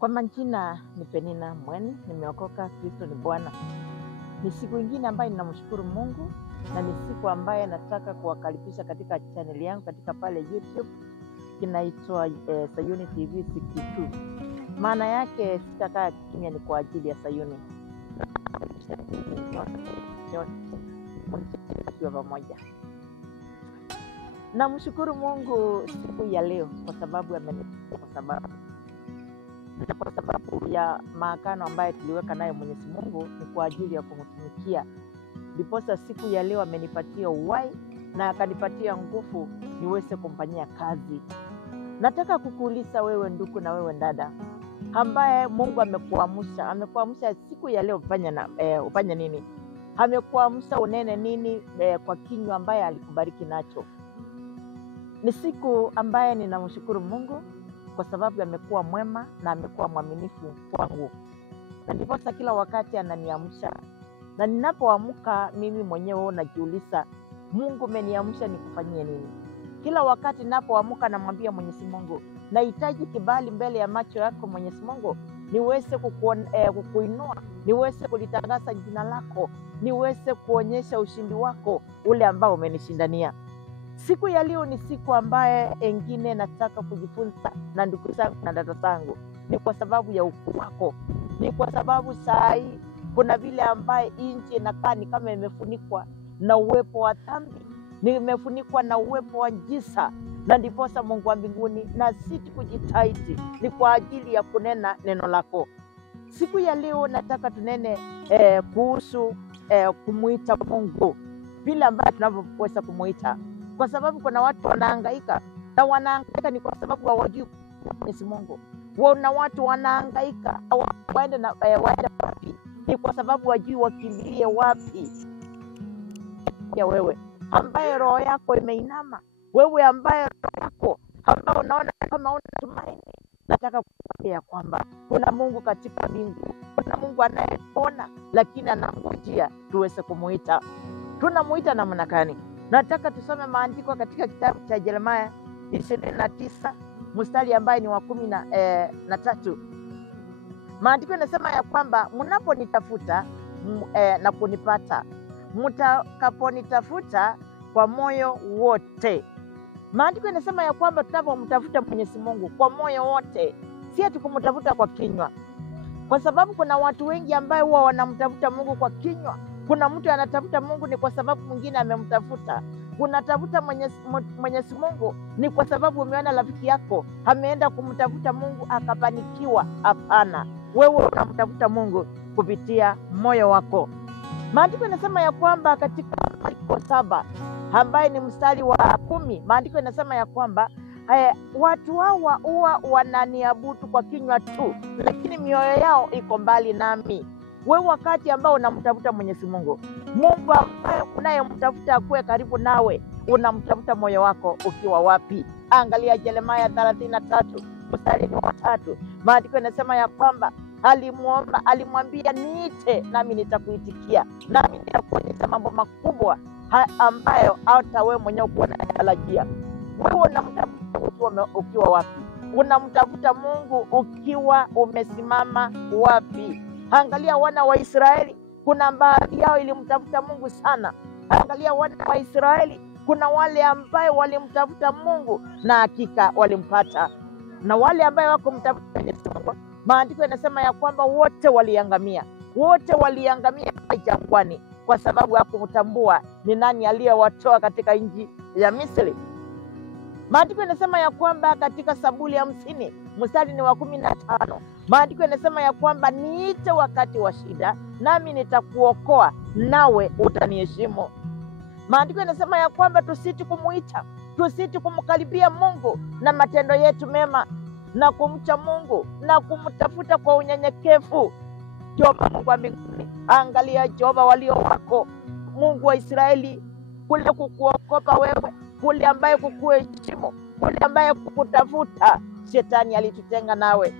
Kwa majina ni Penina Mweni, nimeokoka, Kristo ni Bwana. Ni siku ingine ambayo ninamshukuru Mungu na ni siku ambayo nataka kuwakaribisha katika channel yangu katika pale YouTube kinaitwa Sayuni TV 62. Maana yake sitakaa kimya, ni kwa ajili ya Sayuni. Tuwe pamoja. Namshukuru Mungu siku ya leo kwa sababu kwa sababu ya maagano ambayo tuliweka nayo Mwenyezi Mungu ni kwa ajili ya kumtumikia. Ndiposa siku ya leo amenipatia uhai na akanipatia nguvu niweze kumfanyia kazi. Nataka kukuuliza wewe ndugu na wewe dada ambaye Mungu amekuamsha siku ya leo ufanye nini? Amekuamsha unene nini kwa kinywa ambaye alikubariki nacho? Ni siku ambaye ninamshukuru Mungu kwa sababu amekuwa mwema na amekuwa mwaminifu kwangu. Na ndiposa kila wakati ananiamsha. Na ninapoamka mimi mwenyewe najiuliza, Mungu umeniamsha nikufanyie nini? Kila wakati ninapoamka namwambia Mwenyezi Mungu, nahitaji kibali mbele ya macho yako Mwenyezi Mungu, niweze kukuinua, niweze kulitangaza jina lako, niweze kuonyesha ushindi wako ule ambao umenishindania. Siku ya leo ni siku ambaye engine nataka kujifunza na ndugu zangu na dada zangu. Ni kwa sababu ya ukuu wako. Ni kwa sababu saa hii kuna vile ambaye nchi inakaa ni kama imefunikwa na uwepo wa dhambi, nimefunikwa na uwepo wa giza. Na ndiposa Mungu wa mbinguni na sisi kujitahidi ni kwa ajili ya kunena neno lako. Siku ya leo nataka tunene kuhusu kumuita Mungu, vile ambaye tunavyoweza kumuita. Kwa sababu kuna watu wanahangaika, na wanahangaika ni kwa sababu hawajui Mwenyezi Mungu. Wana watu wanahangaika waende wapi, ni kwa sababu wajui wakimbilie wapi. Ya wewe ambaye roho yako imeinama, wewe ambaye roho yako ambao unaona kama una tumaini, nataka kukuambia kwamba kuna Mungu katika mbingu, kuna Mungu anayeona, lakini anangojea tuweze kumuita. Tunamuita namna gani? Nataka tusome maandiko katika kitabu cha Yeremia 29 mstari ambaye ni wa 13. Maandiko yanasema ya kwamba mnaponitafuta na kunipata, mtakaponitafuta kwa moyo wote. Maandiko yanasema ya kwamba tunapomtafuta Mwenyezi Mungu kwa moyo wote, si ati kumtafuta kwa kinywa. Kwa sababu kuna watu wengi ambao huwa wanamtafuta Mungu kwa kinywa. Kuna mtu anatafuta Mungu ni kwa sababu mwingine amemtafuta. Unatafuta Mwenyezi Mungu ni kwa sababu umeona rafiki yako ameenda kumtafuta Mungu akafanikiwa. Hapana, wewe unamtafuta Mungu kupitia moyo wako. Maandiko yanasema ya kwamba katika Marko 7 ambaye ni mstari wa 10, maandiko yanasema ya kwamba watu hawa huwa wananiabudu kwa kinywa tu, lakini mioyo yao iko mbali nami. Wewe wakati ambao unamtafuta Mwenyezi Mungu, Mungu ambaye unayemtafuta akuwe karibu nawe, unamtafuta moyo wako ukiwa wapi? Angalia Yeremia 33 mstari wa 3. Maandiko yanasema ya kwamba alimwambia niite nami nitakuitikia, nami nitakuonyesha mambo makubwa ambayo hata wewe mwenyewe unatarajia. Wewe unamtafuta ukiwa wapi? Unamtafuta Mungu ukiwa umesimama wapi? Angalia wana wa Israeli, kuna baadhi yao ilimtafuta Mungu sana. Angalia wana wa Israeli, kuna wale ambao walimtafuta Mungu na hakika walimpata. Na wale ambao hawakumtafuta Mungu, maandiko yanasema ya kwamba wote waliangamia. Wote waliangamia jangwani kwa sababu hakumtambua ni nani aliyewatoa katika nchi ya Misri. Maandiko yanasema ya kwamba katika Zaburi 50 mstari ni wa 15, maandiko yanasema ya kwamba niite wakati wa shida nami nitakuokoa nawe utaniheshimu. Maandiko yanasema ya kwamba tusiti kumuita, tusiti kumkaribia Mungu na matendo yetu mema na kumcha Mungu na kumtafuta kwa unyenyekevu. Jehova Mungu wa mbinguni, angalia Jehova walio wako, Mungu wa Israeli, kule kukuokopa wewe, kule ambaye kukuheshimu, kule ambaye kukutafuta. Shetani alitutenga nawe,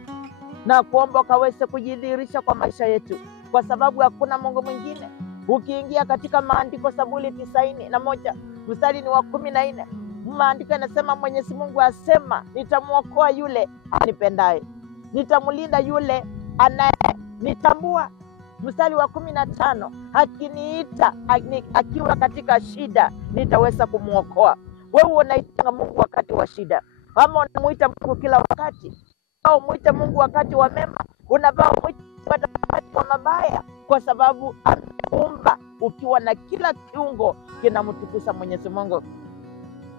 na kuomba ukaweze kujidhihirisha kwa maisha yetu, kwa sababu hakuna Mungu mwingine. Ukiingia katika maandiko Zaburi 91 mstari ni wa 14, maandiko yanasema Mwenyezi Mungu asema nitamuokoa yule anipendaye. nitamlinda yule anayenitambua. Mstari wa 15, akiniita akiwa katika shida, nitaweza kumuokoa. Wewe unaita Mungu wakati wa shida, ama unamuita Mungu kila wakati? Au muite Mungu wakati wa mema? Unafaa muite wakati wa mabaya, kwa sababu ameumba ukiwa na kila kiungo kinamtukuza Mwenyezi Mungu.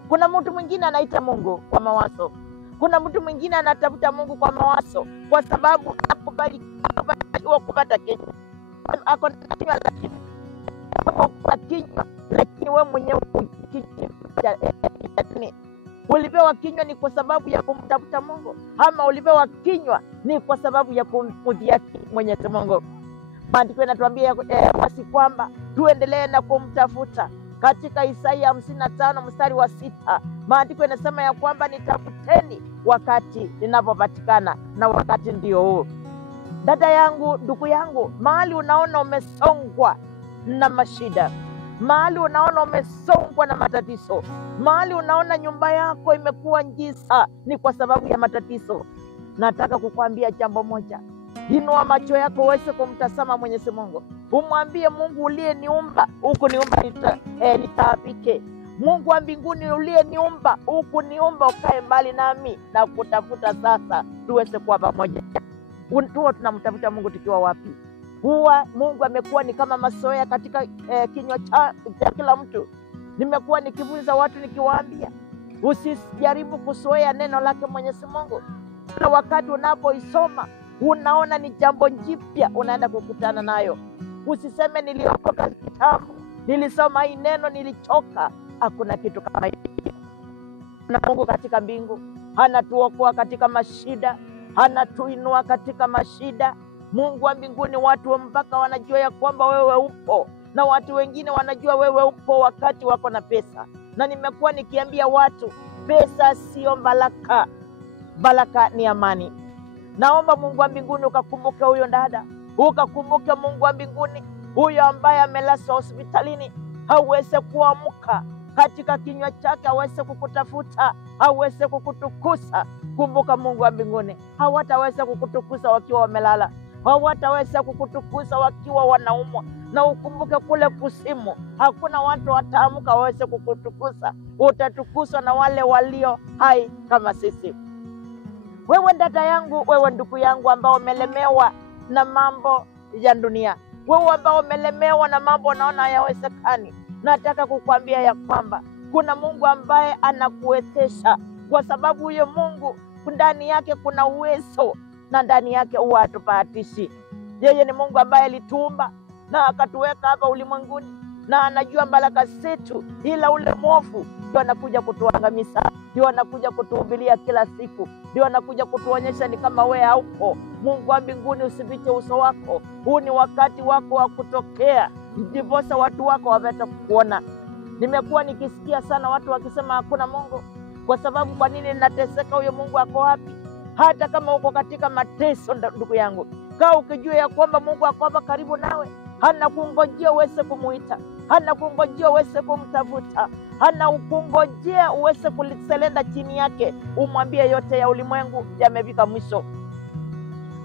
Kuna mtu mwingine anaita Mungu kwa mawazo. Kuna mtu mwingine anatafuta Mungu kwa mawazo, kwa sababu akubaliwa kupata kinywa. Ako na kinywa lakini wewe mwenyewe ulipewa kinywa ni kwa sababu ya kumtafuta Mungu, ama ulipewa kinywa ni kwa sababu ya kumdhihaki Mwenyezi Mungu? Maandiko yanatuambia wasi kwamba tuendelee na kumtafuta. Katika Isaia 55 mstari wa 6, maandiko yanasema ya kwamba nitafuteni wakati ninapopatikana, na wakati ndio huu. Dada yangu, ndugu yangu, mahali unaona umesongwa na mashida, mahali unaona umesongwa na matatizo, mahali unaona nyumba yako imekuwa giza, ni kwa sababu ya matatizo. Nataka kukwambia jambo moja. Inua macho yako uweze kumtazama Mwenyezi Mungu. Umwambie Mungu uliyeniumba, huku niumba nitaabike. Mungu wa mbinguni uliyeniumba, huku niumba ukae mbali nami, na kutafuta sasa tuweze kuwa pamoja. Huwa tunamtafuta Mungu tukiwa wapi? Huwa Mungu amekuwa ni kama masoea katika kinywa cha kila mtu. Nimekuwa nikifunza watu nikiwaambia, usijaribu kusoea neno lake Mwenyezi Mungu. Na wakati unapoisoma unaona ni jambo jipya unaenda kukutana nayo. Usiseme niliokoka kitambo, nilisoma hii neno nilichoka. Hakuna kitu kama hiyo. Na Mungu katika mbingu anatuokoa katika mashida, anatuinua katika mashida. Mungu wa mbinguni, watu mpaka wanajua ya kwamba wewe upo, na watu wengine wanajua wewe upo wakati wako na pesa. Na nimekuwa nikiambia watu, pesa sio baraka, baraka ni amani. Naomba Mungu wa mbinguni ukakumbuke huyo dada, ukakumbuke Mungu wa mbinguni huyo ambaye amelazwa hospitalini, haweze kuamka katika kinywa chake, haweze kukutafuta, haweze kukutukuza. Kumbuka Mungu wa mbinguni, hawataweza kukutukuza wakiwa wamelala, hawataweza kukutukuza wakiwa wanaumwa. Na ukumbuke kule kuzimu hakuna watu wataamka waweze kukutukuza. Utatukuzwa na wale walio hai kama sisi. Wewe dada yangu, wewe ndugu yangu ambao umelemewa na mambo ya dunia, wewe ambao umelemewa na mambo unaona hayawezekani, nataka kukwambia ya kwamba kuna Mungu ambaye anakuwezesha, kwa sababu huyo Mungu ndani yake kuna uwezo, na ndani yake huwa hatupatishi. Yeye ni Mungu ambaye alituumba na akatuweka hapa ulimwenguni, na anajua baraka zetu, ila ule mwovu ndio anakuja kutuangamiza, ndio anakuja kutuhubiria kila siku, ndio anakuja kutuonyesha ni kama wewe haupo. Mungu wa mbinguni, usifiche uso wako. Huu ni wakati wako wa kutokea, ndiposa watu wako wapate kukuona. Nimekuwa nikisikia sana watu wakisema hakuna Mungu. Kwa sababu kwa nini ninateseka? Huyo Mungu ako wapi? Hata kama uko katika mateso, ndugu yangu, kaa ukijua ya kwamba Mungu ako hapa karibu nawe. Hana kungojea uweze kumuita, hana kungojea uweze kumtafuta, hana kungojea uweze kuliselenda chini yake umwambie yote ya ulimwengu yamefika mwisho.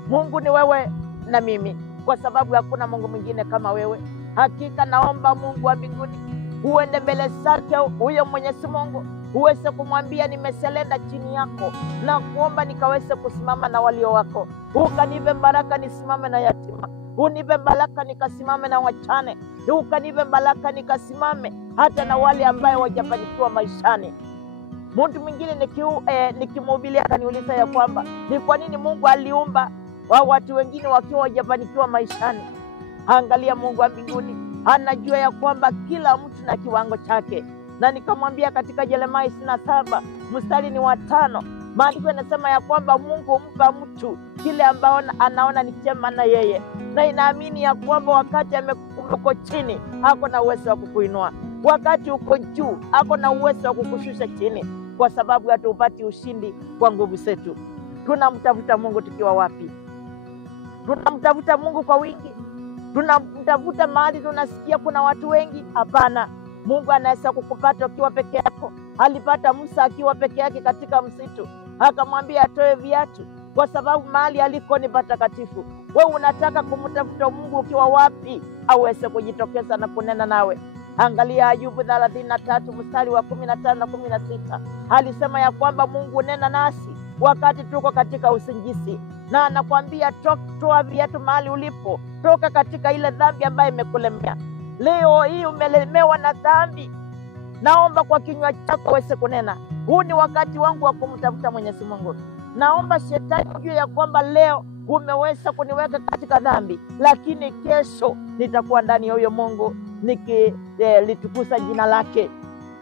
Mungu ni wewe na mimi, kwa sababu hakuna Mungu mwingine kama wewe. Hakika naomba Mungu wa mbinguni uende mbele zake huyo Mwenyezi Mungu, uweze kumwambia nimeselenda chini yako, na kuomba nikaweze kusimama na walio wako. Ukanipe baraka nisimame na yatima, unipe baraka nikasimame na wachane, ukanipe baraka nikasimame hata na wale ambaye wajafanikiwa maishani. Mtu mwingine nikimhubiria akaniuliza ya kwamba ni kwa nini Mungu aliumba watu wengine wakiwa wajafanikiwa maishani. Angalia, Mungu wa mbinguni anajua ya kwamba kila mtu na kiwango chake. Na nikamwambia katika Yeremia 27 mstari ni wa 5, maandiko yanasema ya kwamba Mungu humpa mtu kile ambao anaona ni chema na yeye, na inaamini ya kwamba wakati uko chini ako na uwezo wa kukuinua, wakati uko juu ako na uwezo wa kukushusha chini, kwa sababu hatupati ushindi kwa nguvu zetu. Tunamtafuta Mungu tukiwa wapi? Tunamtafuta Mungu kwa wingi? Tunamtafuta mahali tunasikia kuna watu wengi? Hapana. Mungu anaweza kukupata ukiwa peke yako. Alipata Musa akiwa peke yake katika msitu, akamwambia atoe viatu, kwa sababu mahali aliko ni patakatifu. Wewe unataka kumtafuta Mungu ukiwa wapi aweze kujitokeza na kunena nawe? Angalia Ayubu 33 mstari wa 15 na 16. Alisema ya kwamba Mungu nena nasi wakati tuko katika usingizi, na anakwambia toa viatu mahali ulipo, toka katika ile dhambi ambayo imekulemea. Leo hii umelemewa na dhambi, naomba kwa kinywa chako uweze kunena, huu ni wakati wangu wa kumtafuta Mwenyezi Mungu. Naomba shetani ujue ya kwamba leo umeweza kuniweka katika dhambi, lakini kesho nitakuwa ndani ya huyo Mungu nikilitukuza jina lake.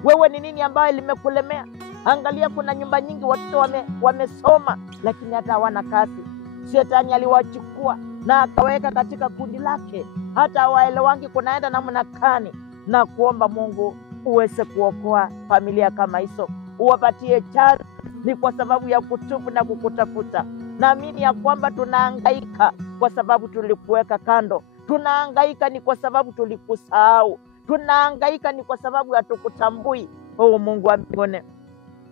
Wewe ni nini ambayo limekulemea? Angalia, kuna nyumba nyingi watoto wamesoma lakini hata hawana kazi. Shetani aliwachukua na akaweka katika kundi lake, hata hawaelewangi kunaenda namna gani. Na kuomba Mungu uweze kuokoa familia kama hizo, uwapatie chance. Ni kwa sababu ya kutubu na kukutafuta. Naamini ya kwamba tunahangaika kwa sababu tulikuweka kando. Tunahangaika ni kwa sababu tulikusahau. Tunahangaika ni kwa sababu hatukutambui. Mungu wa mbinguni,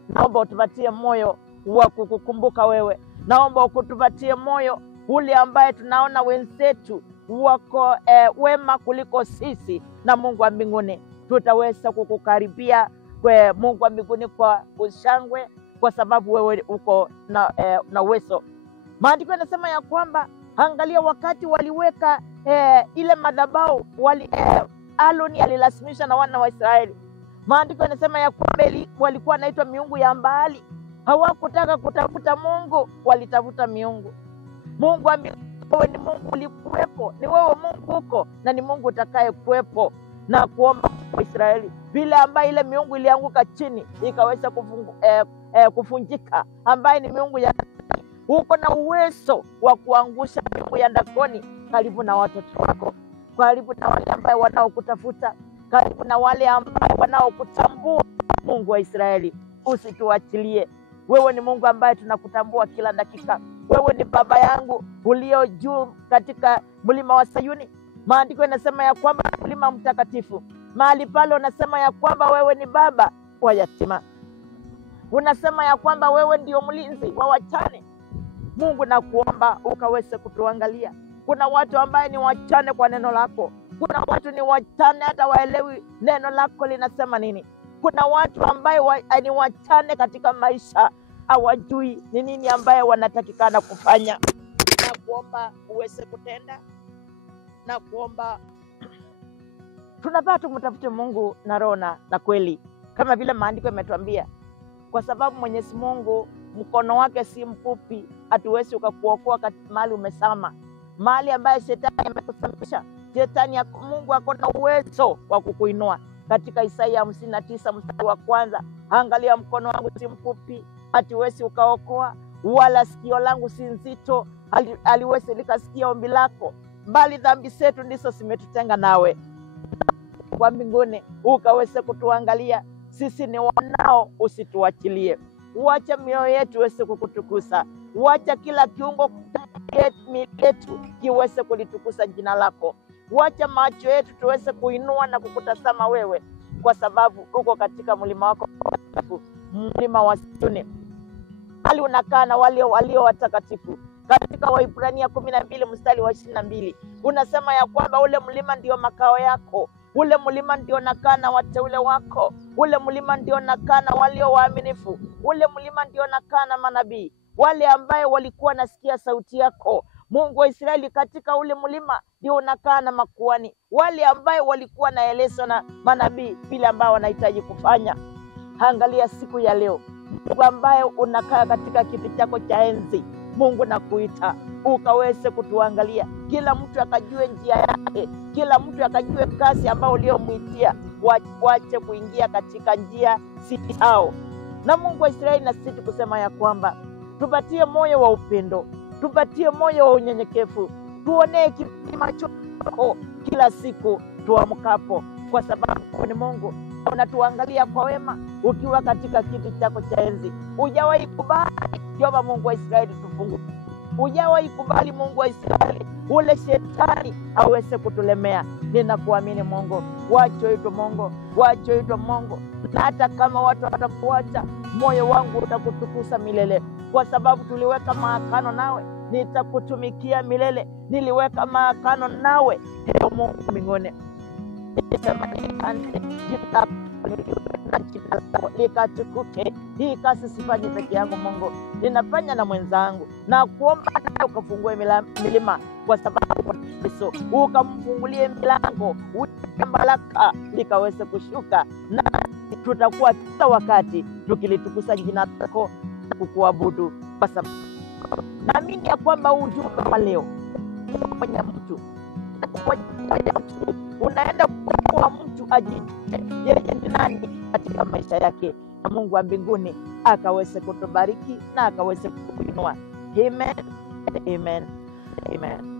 naomba utupatie moyo wa kukukumbuka wewe. Naomba ukutupatie moyo ule ambaye tunaona wenzetu wako wema kuliko sisi. Na Mungu wa mbinguni, tutaweza kukukaribia kwa Mungu wa mbinguni kwa ushangwe, kwa sababu wewe uko na uwezo. Maandiko yanasema ya kwamba angalia, wakati waliweka ile madhabahu Aroni alilazimisha na wana wa Israeli. Maandiko yanasema ya kwamba walikuwa wanaitwa miungu ya Baali. Hawakutaka kutafuta Mungu, walitafuta miungu. Mungu wa mbinguni, wewe ni Mungu ulikuwepo, ni wewe Mungu huko, na ni Mungu utakaye kuwepo. Na kuomba kwa Israeli, vile ambaye ile miungu ilianguka chini ikaweza kufunjika, ambaye ni miungu ya uko na uwezo wa kuangusha miungu ya ndakoni karibu na watoto wako, karibu na wale ambao wanaokutafuta, karibu na wale ambao wanaokutambua. Mungu wa Israeli, usituachilie. Wewe ni Mungu ambaye tunakutambua kila dakika. Wewe ni Baba yangu ulio juu katika mlima wa Sayuni. Maandiko yanasema ya kwamba mlima mtakatifu, mahali pale unasema ya kwamba wewe ni baba wa yatima. Unasema ya kwamba wewe ndio mlinzi wa wachane. Mungu, na kuomba ukaweze kutuangalia. Kuna watu ambaye ni wachane kwa neno lako. Kuna watu ni wachane hata waelewi neno lako linasema nini. Kuna watu ambaye ni wachane katika maisha, hawajui ni nini ambaye wanatakikana kufanya. Na kuomba uweze kutenda, na kuomba tunafaa tumtafute Mungu na roho na kweli, kama vile maandiko yametuambia, kwa sababu Mwenyezi Mungu mkono wake si mfupi, hatuwezi ukakuokoa katika mahali umesama, mahali ambaye shetani amekusamisha. Shetani ya Mungu ako na uwezo wa kukuinua. Katika Isaia 59 mstari wa 1, angalia, mkono wangu si mfupi hatiwezi ukaokoa, wala sikio langu si nzito haliwezi likasikia ombi lako, bali dhambi zetu ndizo zimetutenga nawe. Kwa mbinguni ukaweze kutuangalia sisi ni wanao, usituachilie. Uacha mioyo yetu iweze kukutukuza. Uacha kila kiungo yetu kiweze kulitukuza jina lako. Uacha macho yetu tuweze kuinua na kukutazama wewe, kwa sababu uko katika mlima wako, mlima wa Sayuni, hali unakaa na wale walio watakatifu. Katika Waebrania 12 mstari wa 22 unasema ya kwamba ule mlima ndio makao yako. Ule mlima ndio nakaa na wateule wako. Ule mlima ndio nakaa na walio waaminifu. Ule mlima ndio nakaa na manabii, wale ambaye walikuwa nasikia sauti yako. Mungu wa Israeli, katika ule mlima ndio unakaa na makuhani, wale ambaye walikuwa naelezwa na manabii vile ambao wanahitaji kufanya. Angalia siku ya leo, Mungu ambaye unakaa katika kiti chako cha enzi. Mungu nakuita ukaweze kutuangalia, kila mtu akajue njia yake, kila mtu akajue kazi ambayo uliomwitia, wache kuingia katika njia si hao. Na Mungu wa Israeli, na sisi kusema ya kwamba tupatie moyo wa upendo, tupatie moyo wa unyenyekevu, tuonee kipima chako kila siku tuamkapo, kwa sababu ni Mungu unatuangalia kwa wema ukiwa katika kiti chako cha enzi. Hujawahi kubali Jehova Mungu wa Israeli tufungu. Hujawahi kubali Mungu wa Israeli ule shetani aweze kutulemea. Ninakuamini Mungu, wacho ito Mungu, wacho ito Mungu. Na hata kama watu watakuacha, moyo wangu utakutukuza milele. kwa sababu tuliweka maagano nawe, nitakutumikia milele. Niliweka maagano nawe, Ee Mungu mbinguni. Nilisema asante, na jina lako likatukuke. Hii kazi sifanyi peke yangu Mungu, ninafanya na mwenzangu, na kuomba na ukafungue milima, kwa sababu Yesu ukamfungulie milango, baraka likaweze kushuka, na tutakuwa kila wakati tukilitukuza jina lako na kukuabudu, kwa sababu naamini ya kwamba ujumbe wa leo mmoja mtu unaenda kwa mtu ajijue yeye ni nani katika maisha yake, na Mungu wa mbinguni akaweze kutubariki na akaweze kuinua. Amen. Amen. Amen.